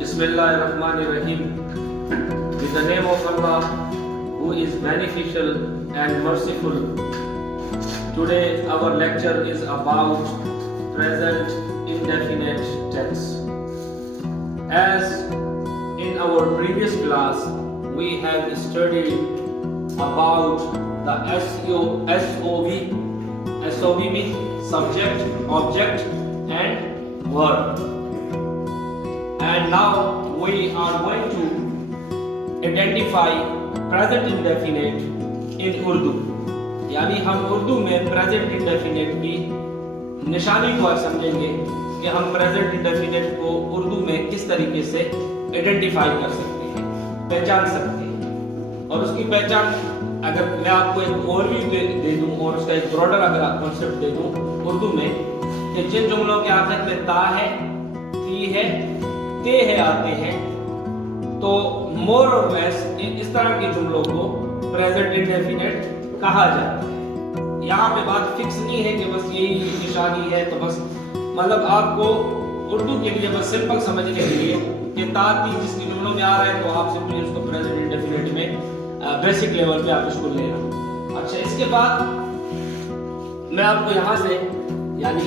Bismillahirrahmanirrahim. In the name of Allah, who is beneficial and merciful. Today our lecture is about present indefinite tense. As in our previous class, we have studied about the SOV means subject, object and verb. And now we are going to identify present indefinite in Urdu. यानी हम उर्दू में present indefinite की निशानी को समझेंगे कि हम present indefinite को उर्दू में किस तरीके से आइडेंटिफाई कर सकते हैं, पहचान सकते हैं। और उसकी पहचान अगर मैं आपको एक ओवरव्यू दे दूं और उसका एक ब्रॉडर अगर कॉन्सेप्ट दे दूं उर्दू में कि जिन जुमलों के आखिर में ता है, ती है, ते है आते हैं, तो मोर और लेस इस तरह के जुमलों को प्रेजेंट इंडेफिनिट कहा जाता है। यहाँ पे बात फिक्स नहीं है कि बस यही निशानी है, तो बस मतलब आपको उर्दू के लिए बस सिंपल समझने के लिए कि ता ती जिसके जुमलों में आ रहा है तो आप सिंपली उसको प्रेजेंट इंडेफिनिट में बेसिक लेवल पे आप इसको ले लेना। अच्छा, इसके बाद मैं आपको यहाँ से यानी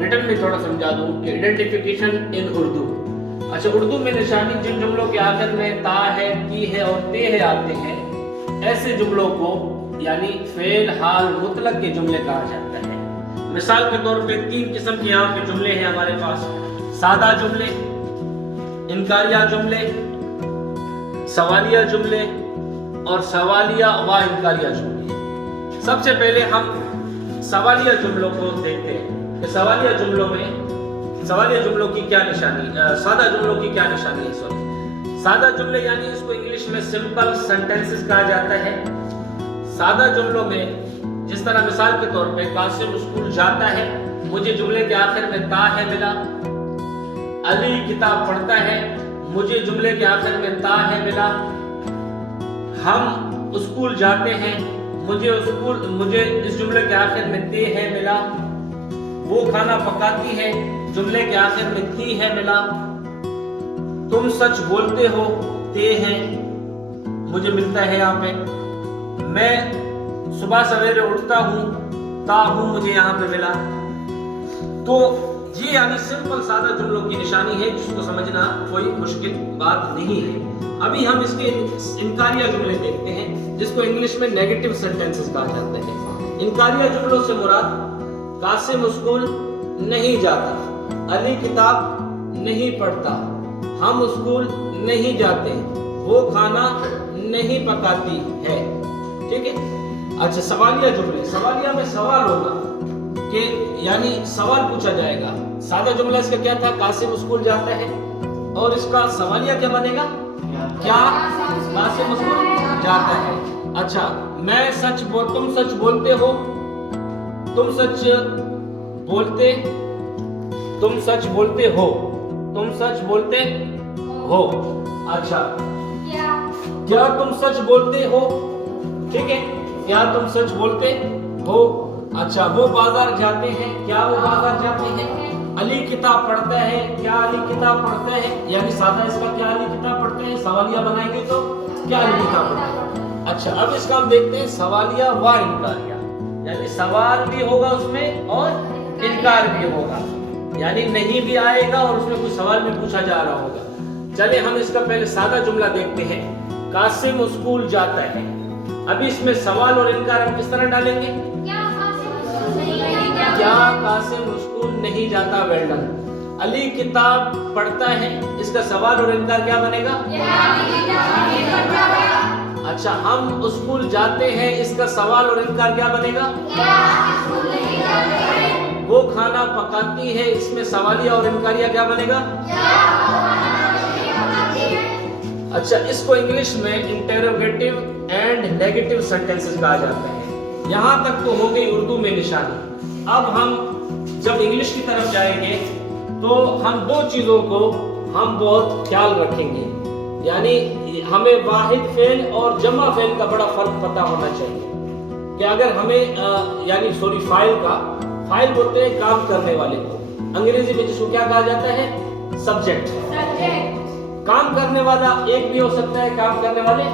रिटर्न में थोड़ा समझा दूँ कि आइडेंटिफिकेशन इन उर्दू। अच्छा, उर्दू में निशानी जिन जुमलों के आखिर में ता है, ती है और ते है आते हैं, ऐसे जुमलों को यानी फेल हाल मुतलक के जुमले कहा जाता है। मिसाल के तौर पे तीन किस्म के यहाँ पे जुमले हैं हमारे पास: सादा जुमले, इनकारिया जुमले, सवालिया जुमले और सवालिया व इनकारिया जुमले। सबसे पहले हम सवालिया जुमलों को देखते हैं कि सवालिया जुमलों की क्या निशानी, सादा जुमलों की क्या निशानी है। सादा जुमले यानी इसको इंग्लिश में सिंपल सेंटेंसेस कहा जाता है। सादा जुमलों में जिस तरह मिसाल के तौर पे कासिम स्कूल जाता है, मुझे जुमले के आखिर में ता है मिला। अली किताब पढ़ता है, मुझे जुमले के आखिर में ता है मिला। हम स्कूल जाते हैं, मुझे इस जुमले के आखिर में ते है मिला। वो खाना पकाती है, जुमले के आखिर में ती है मिला। तुम सच बोलते हो, ते है मुझे मिलता है यहाँ पे। मैं सुबह सवेरे उठता हूँ, ता हूँ मुझे यहाँ पे मिला। तो ये यानी सिंपल सादा जुमलों की निशानी है जिसको समझना कोई मुश्किल बात नहीं है। अभी हम इसके इनकारिया जुमले देखते हैं जिसको इंग्लिश में नेगेटिव सेंटेंसेस कहा जाता है। इनकारिया जुमलों से मुराद कासिम स्कूल नहीं जाता, अली किताब नहीं पढ़ता, हम स्कूल नहीं जाते, वो खाना नहीं पकाती है। ठीक है। अच्छा, सवालिया जुमले, सवालिया में सवाल होगा कि यानी सवाल पूछा जाएगा। सादा जुमला इसका क्या था, कासिम स्कूल जाता है, और इसका सवालिया क्या बनेगा, क्या कासिम स्कूल जाता है। अच्छा, तुम सच बोलते हो, तुम सच बोलते हो। अच्छा, क्या तुम सच बोलते हो। ठीक है, क्या तुम सच बोलते हो। अच्छा, वो बाजार जाते हैं, क्या वो बाजार जाते हैं। अली किताब पढ़ता है, क्या अली किताब पढ़ता है। यानी सादा इसका क्या अली किताब पढ़ते हैं, सवालिया बनाएंगे तो क्या अली किताब पढ़ता है। अच्छा, अब इसका हम देखते हैं सवालिया व इनकारिया, यानी सवाल भी होगा उसमें और इनकार भी होगा, यानी नहीं भी आएगा और उसमें कुछ सवाल भी पूछा जा रहा होगा। चले हम इसका पहले सादा जुमला देखते हैं, कासिम स्कूल जाता है। अभी इसमें सवाल और इनकार हम किस तरह डालेंगे, क्या कासिम स्कूल नहीं जाता। Well done. अली किताब पढ़ता है, इसका सवाल और इनकार क्या बनेगा, अच्छा, हम स्कूल जाते हैं, इसका सवाल और इनकार क्या बनेगा, वो खाना पकाती है, इसमें सवालिया और इनकारिया क्या बनेगा। अच्छा, इसको इंग्लिश में इंटेरोगेटिव एंड नेगेटिव सेंटेंसेस कहा जाता है। यहाँ तक तो हो गई उर्दू में निशानी। अब हम जब इंग्लिश की तरफ जाएंगे तो हम दो चीजों को हम बहुत ख्याल रखेंगे, यानी हमें वाहिद फेल और जमा फेल का बड़ा फर्क पता होना चाहिए कि अगर हमें यानी फाइल बोलते हैं काम करने वाले को, अंग्रेजी में जिसको क्या कहा जाता है, सब्जेक्ट। काम करने वाला एक भी हो सकता है, काम करने वाले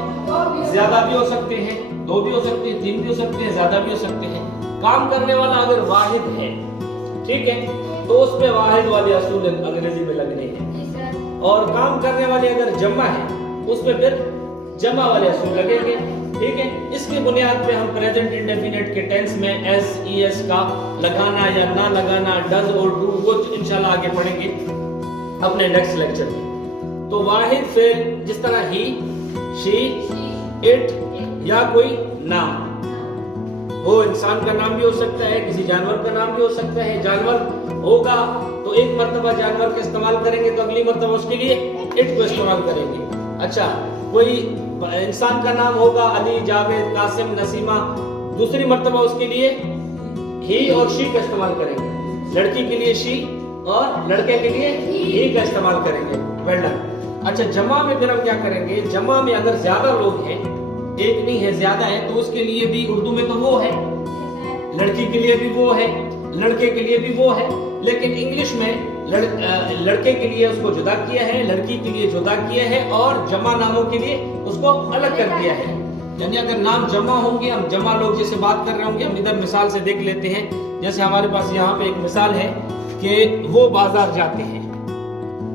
ज्यादा भी हो सकते हैं, 2 भी हो सकते हैं, 3 भी हो सकते हैं, ज्यादा भी हो सकते हैं। काम करने वाला अगर वाहिद है, ठीक है, तो उस पे वाहिद वाले असूल अंग्रेजी में लगने हैं। और काम करने वाले अगर जमा है, उस पे फिर जमा वाले असूल लगेंगे, ठीक है। इसकी बुनियाद पे हम प्रेजेंट इंडेफिनिट के टेंस में एस ई एस का लगाना या ना लगाना, डज और डू, वो इंशाल्लाह आगे पढ़ेंगे अपने नेक्स्ट लेक्चर में। तो वाहिद फेल जिस तरह ही, शी, इट या कोई नाम, वो इंसान का नाम भी हो सकता है, किसी जानवर का नाम भी हो सकता है। जानवर होगा तो एक मर्तबा जानवर का इस्तेमाल करेंगे, तो अगली मर्तबा उसके लिए इट को इस्तेमाल करेंगे। अच्छा, कोई इंसान का नाम होगा अली, जावेद, कासिम, नसीमा, दूसरी मर्तबा उसके लिए ही और शी का इस्तेमाल करेंगे। लड़की के लिए शी और लड़के के लिए ही का इस्तेमाल करेंगे। Well done. अच्छा, जमा में फिर हम क्या करेंगे? जमा में अगर ज्यादा लोग हैं, एक नहीं है ज्यादा है, तो उसके लिए भी उर्दू में तो वो है, लड़की के लिए भी वो है, लड़के के लिए भी वो है, लेकिन इंग्लिश में लड़के के लिए उसको जुदा किया है, लड़की के लिए जुदा किया है, और जमा नामों के लिए उसको अलग कर दिया है। यानी अगर नाम जमा होंगे, हम जमा लोग जैसे बात कर रहे होंगे, हम इधर मिसाल से देख लेते हैं। जैसे हमारे पास यहाँ पे एक मिसाल है कि वो बाजार जाते हैं।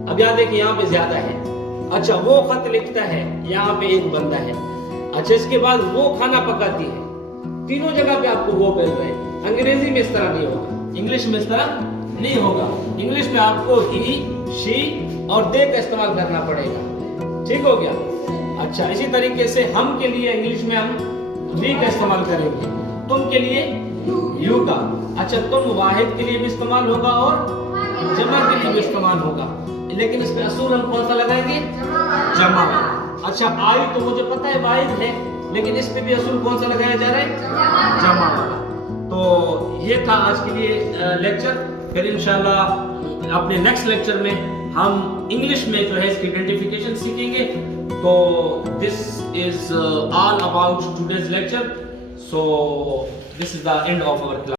अब यहाँ देखिए, यहाँ पे ज्यादा है। अच्छा, वो खत लिखता है, यहाँ पे एक बंदा है। अच्छा, इसके बाद वो खाना पकाती है। तीनों जगह पे आपको वो मिल रहे हैं। अंग्रेजी में इस तरह नहीं होगा, इंग्लिश में इस तरह नहीं होगा। इंग्लिश में आपको ही, शी और दे का इस्तेमाल करना पड़ेगा। ठीक हो गया? अच्छा, इसी तरीके से हम के लिए इंग्लिश में हम वी का इस्तेमाल करेंगे, तुम के लिए यू का। अच्छा, तुम वाहिद के लिए भी इस्तेमाल होगा और जमा के लिए भी इस्तेमाल होगा, लेकिन इस पे असूल हम कौन सा लगाएंगे? जमा। अच्छा, आई तो मुझे पता है वाहिद है, लेकिन इस पे भी असूल कौन सा लगाया जा रहा है? जमा वाला। तो ये था आज के लिए लेक्चर। फिर इंशाल्लाह अपने नेक्स्ट लेक्चर में हम इंग्लिश में जो है इसकी आइडेंटिफिकेशन सीखेंगे। तो this is all about today's lecture. So this is the end of our class.